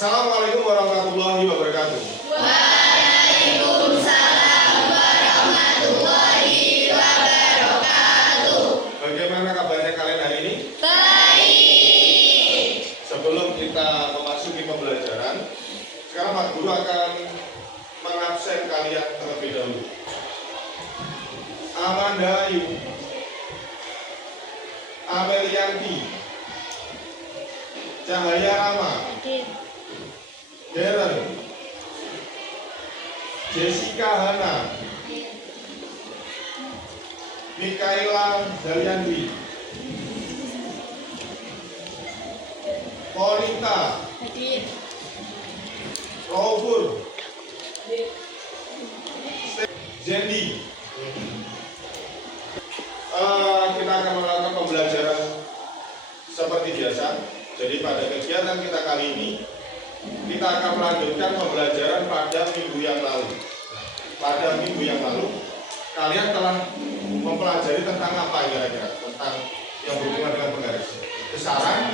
Assalamualaikum warahmatullahi wabarakatuh. Waalaikumsalam warahmatullahi wabarakatuh. Bagaimana kabarnya kalian hari ini? Baik. Sebelum kita memasuki pembelajaran, sekarang Pak Guru akan mengabsen kalian terlebih dahulu. Amanda Ayu, Amelianti, Cahaya Rama, Darren, Jessica Hana, Mikaela Zaliandi, Polita, Robur, Zendi. Kita akan melakukan pembelajaran seperti biasa. Jadi pada kegiatan kita kali ini, kita akan melanjutkan pembelajaran pada minggu yang lalu. Pada minggu yang lalu, kalian telah mempelajari tentang apa kira-kira? Tentang yang berhubungan dengan penggaris. Besaran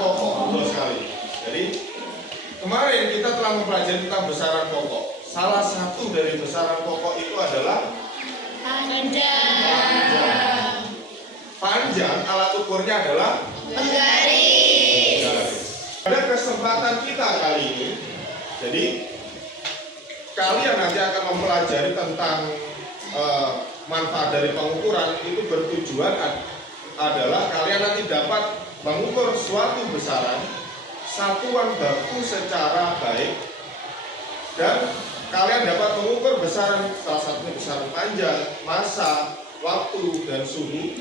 pokok, betul sekali. Jadi kemarin kita telah mempelajari tentang besaran pokok. Salah satu dari besaran pokok itu adalah panjang. Alat ukurnya adalah Penggaris. Pada kesempatan kita kali ini, jadi kalian nanti akan mempelajari tentang manfaat dari pengukuran. Itu bertujuan adalah kalian nanti dapat mengukur suatu besaran satuan baku secara baik, dan kalian dapat mengukur besaran, salah satunya besaran panjang, massa, waktu, dan suhu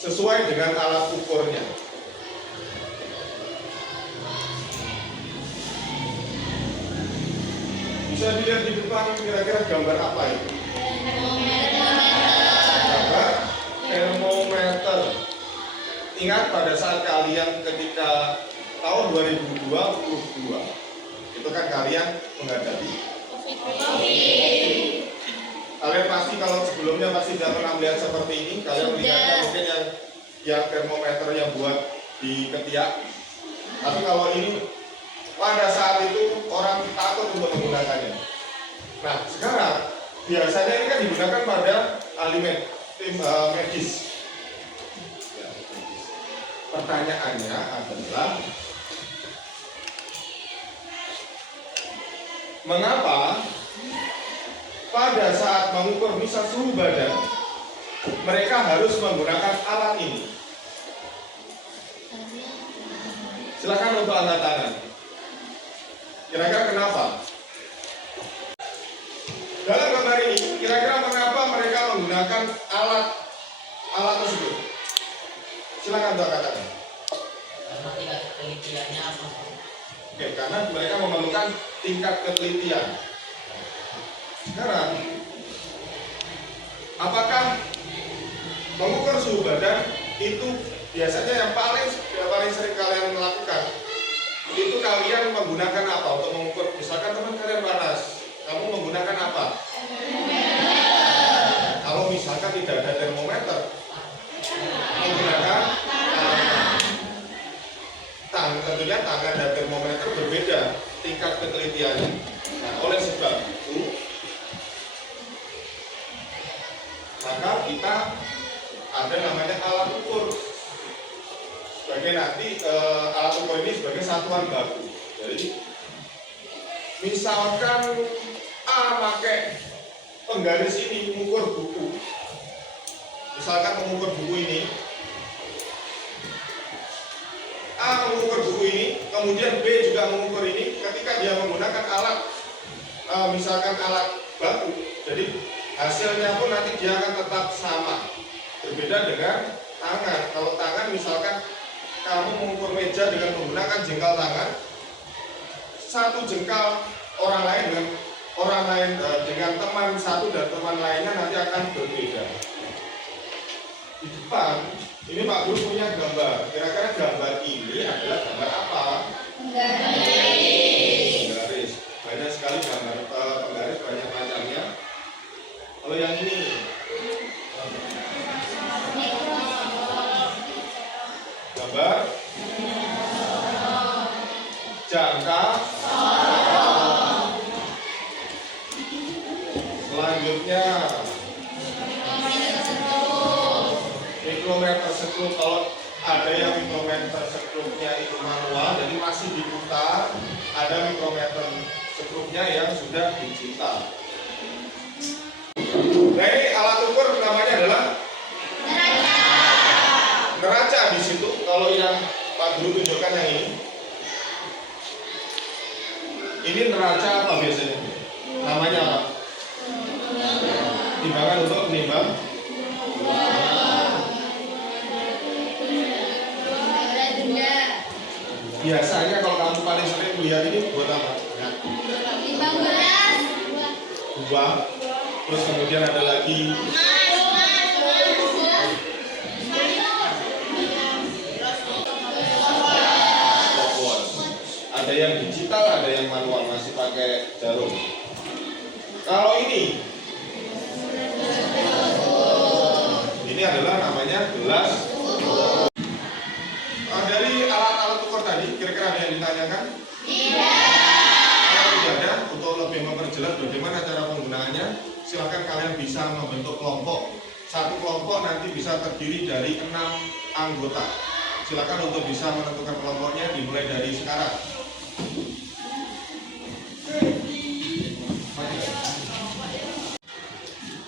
sesuai dengan alat ukurnya. Bisa dilihat di depan kira-kira gambar apa itu? Gambar termometer. Ingat pada saat kalian ketika tahun 2022 itu kan kalian menghadapi COVID. Kalian pasti kalau sebelumnya pasti tidak pernah melihat seperti ini. Kalian melihatnya mungkin yang termometer yang buat di ketiak. Tapi kalau ini pada saat itu orang takut untuk menggunakannya. Nah sekarang biasanya ini kan digunakan pada ahli medis. Ya, medis. Pertanyaannya adalah mengapa pada saat mengukur misal suhu badan mereka harus menggunakan alat ini? Silakan untuk angkat tangan. Kira-kira kenapa? Dalam gambar ini, kira-kira mengapa mereka menggunakan alat tersebut? Silakan untuk angkat tangan. Karena tingkat ketelitiannya apa? Oke, karena mereka memerlukan tingkat ketelitian. Sekarang, apakah mengukur suhu badan itu biasanya yang paling sering kalian lakukan? Itu kalian menggunakan apa untuk mengukur? Misalkan teman kalian panas, kamu menggunakan apa? Kalau misalkan tidak ada termometer, menggunakan tangan. Tentunya tangan dan termometer berbeda tingkat ketelitiannya. Nah, oleh sebab itu, maka kita ada namanya alat ukur. Sebagai nanti alat ukur ini sebagai satuan baku. Jadi misalkan A pakai penggaris ini mengukur buku. Misalkan mengukur buku ini, A mengukur buku ini, kemudian B juga mengukur ini. Ketika dia menggunakan alat, misalkan alat baku, jadi hasilnya pun nanti dia akan tetap sama. Berbeda dengan tangan. Kalau tangan misalkan kamu mengukur meja dengan menggunakan jengkal tangan, satu jengkal orang lain dengan teman satu dan teman lainnya nanti akan berbeda. Di depan ini Pak Guru punya gambar. Kira-kira gambar ini adalah gambar apa? Penggaris. Banyak sekali gambar penggaris, banyak macamnya. Kalau yang ini gambar jangka. Selanjutnya mikrometer sekrup. Kalau ada yang mikrometer sekrupnya itu manual, jadi masih diputar. Ada mikrometer sekrupnya yang sudah digital. Nah, ini alat ukur namanya adalah neraca. Di situ kalau yang Pak Guru tunjukkan yang ini neraca apa biasanya? Namanya apa? Timbangan untuk menimbang. Biasanya kalau kamu paling sering lihat ini buat apa? Timbang beras. Uang. Terus kemudian ada lagi stopwatch. Ada yang digital, ada yang manual, masih pakai jarum. Kalau ini adalah namanya gelas. Dari alat-alat ukur tadi, kira-kira ada yang ditanyakan? Kalau tidak ada, untuk lebih memperjelas bagaimana cara penggunaannya, silakan kalian bisa membentuk kelompok. Satu kelompok nanti bisa terdiri dari 6 anggota. Silakan untuk bisa menentukan kelompoknya dimulai dari sekarang.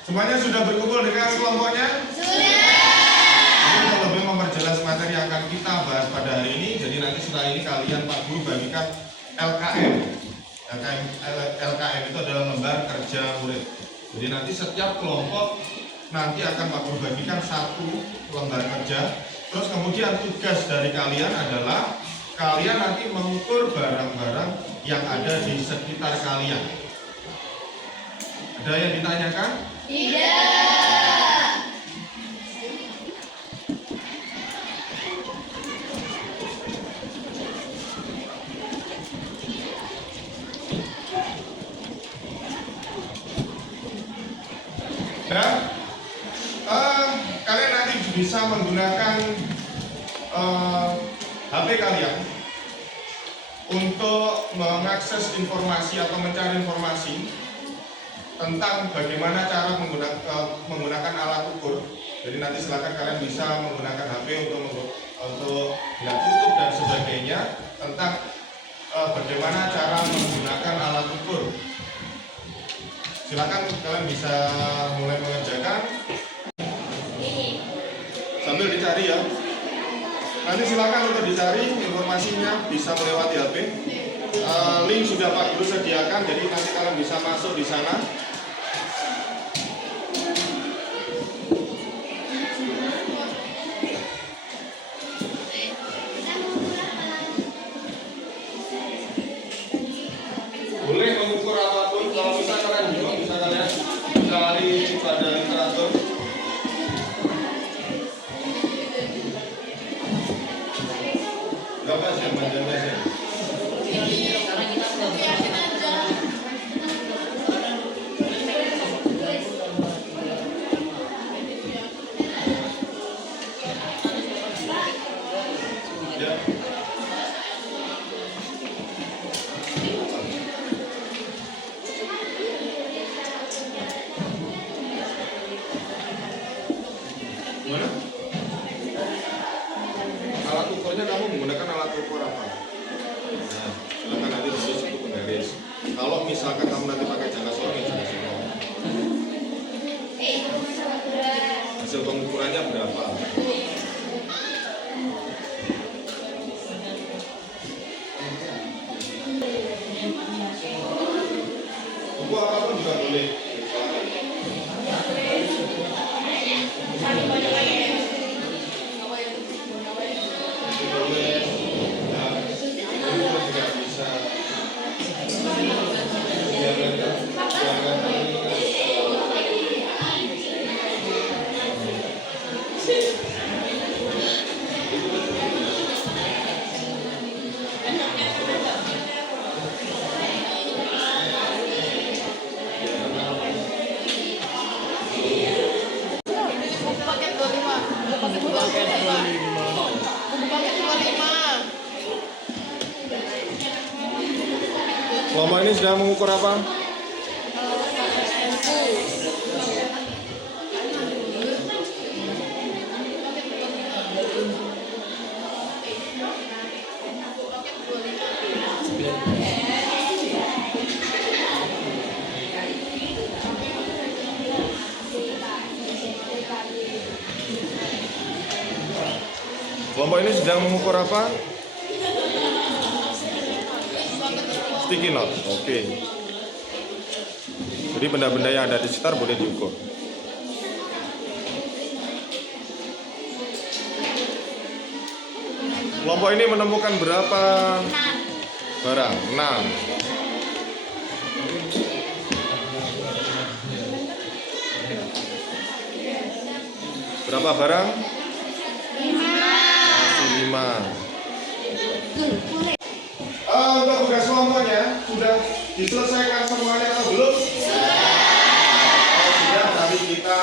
Semuanya sudah berkumpul dengan kelompoknya? Untuk lebih memperjelas materi yang akan kita bahas pada hari ini, jadi nanti setelah ini kalian Pak Guru bagikan LKM. LKM itu adalah lembar kerja murid. Jadi nanti setiap kelompok nanti akan Pak Guru bagikan satu lembar kerja. Terus kemudian tugas dari kalian adalah kalian nanti mengukur barang-barang yang ada di sekitar kalian. Ada yang ditanyakan? Tidak. Dan kalian nanti bisa menggunakan HP kalian untuk mengakses informasi atau mencari informasi tentang bagaimana cara menggunakan alat ukur. Jadi nanti silakan kalian bisa menggunakan HP untuk lihat YouTube dan sebagainya tentang bagaimana cara menggunakan alat ukur. Silakan kalian bisa mulai mengerjakan sambil dicari ya. Nanti silakan untuk dicari informasinya bisa melewati HP. Link sudah Pak Guru sediakan, jadi nanti kalian bisa masuk di sana. Boleh mengukur apapun, kalau bisa kalian bingung bisa kalian cari pada literatur. Berapa sih yang panjangnya sih? Karena kita Ya. Gimana? Alat ukurnya kamu menggunakan alat ukur apa? Nah, silakan nanti ditulis itu penggaris. Kalau misalkan kamu nanti pakai jangka sorong, ya jangka sorong. Hasil pengukurannya berapa? Buku apapun juga boleh. Kelompok ini sedang mengukur apa? Kelompok ini sedang mengukur apa? Sticky knot. Oke. Jadi benda-benda yang ada di sekitar boleh diukur. Kelompok ini menemukan berapa barang? 6. Berapa barang? 5. Untuk tugas kelompoknya sudah diselesaikan semuanya atau belum? Sudah. Nanti kita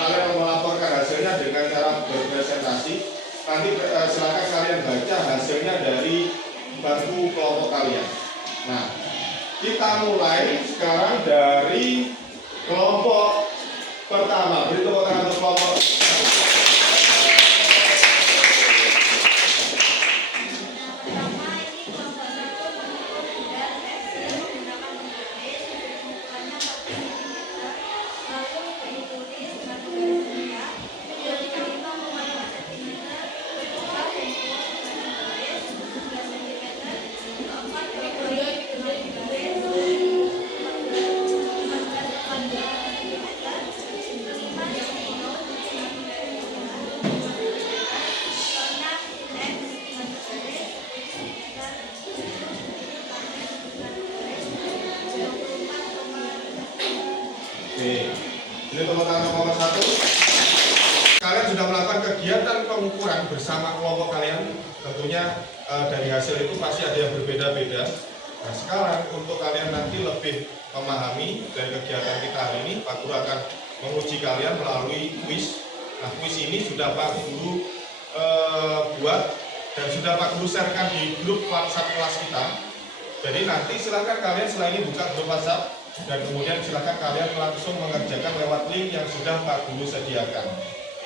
kalian melaporkan hasilnya dengan cara berpresentasi. Nanti silakan kalian baca hasilnya dari bangku kelompok kalian. Nah, kita mulai sekarang dari kelompok pertama. Beri tepuk tangan untuk kelompok. Oke, ini tepuk tangan nomor 1. Kalian sudah melakukan kegiatan pengukuran bersama kelompok kalian. Tentunya dari hasil itu pasti ada yang berbeda-beda. Nah, sekarang untuk kalian nanti lebih memahami dari kegiatan kita hari ini, Pak Guru akan menguji kalian melalui kuis. Nah, kuis ini sudah Pak Guru buat dan sudah Pak Guru sharekan di grup WhatsApp kelas kita. Jadi nanti silakan kalian setelah ini buka grup WhatsApp dan kemudian silakan kalian langsung mengerjakan lewat link yang sudah Pak Guru sediakan.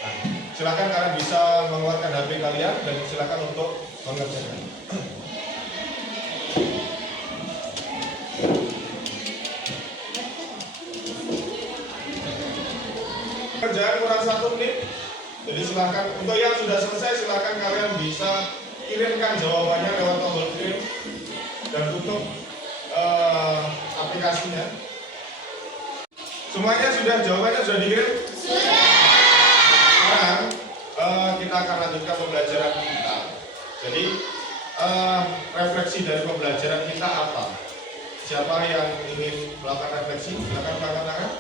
Nah, silakan kalian bisa mengeluarkan HP kalian dan silakan untuk mengerjakan. Kerjaan kurang 1 menit. Jadi silakan untuk yang sudah selesai silakan kalian bisa kirimkan jawabannya lewat tombol kirim dan tutup aplikasinya. Semuanya sudah, jawabannya sudah dikirim? Sudah. Sekarang kita akan lanjutkan pembelajaran kita. Jadi refleksi dari pembelajaran kita apa? Siapa yang ingin melakukan refleksi? Silakan angkat tangan.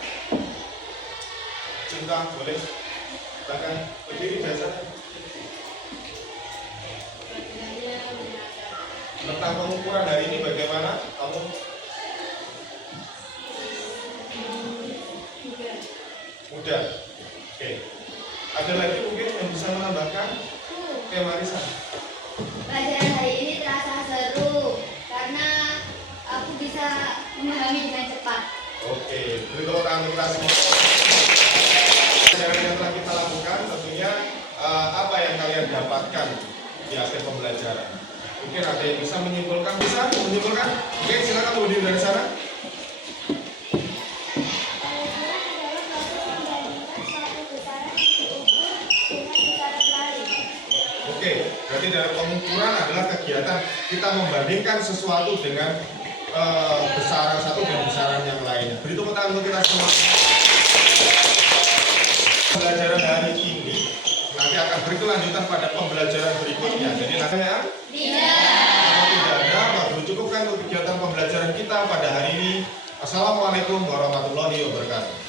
Cinta, boleh. Silakan berdiri biasanya. Tentang pengukuran hari ini bagaimana kamu? Mudah. Oke. Ada lagi mungkin yang bisa menambahkan? Oke, Marisa. Pelajaran hari ini terasa seru karena aku bisa memahami dengan cepat. Oke, beri tepuk tangan kita semua. Pelajaran yang telah kita lakukan tentunya apa yang kalian dapatkan di akhir pembelajaran. Mungkin ada yang bisa menyimpulkan? Bisa menyimpulkan? Oke, silakan berdiri dari sana. Oke, berarti dari pengukuran adalah kegiatan kita membandingkan sesuatu dengan besaran satu dan besaran yang lainnya. Beri tepuk tangan untuk kita semua. Pembelajaran hari ini nanti akan berkelanjutan pada pembelajaran berikutnya. Jadi nantinya kalau tidak ada, Pak Guru cukupkan untuk kegiatan pembelajaran kita pada hari ini. Assalamualaikum warahmatullahi wabarakatuh.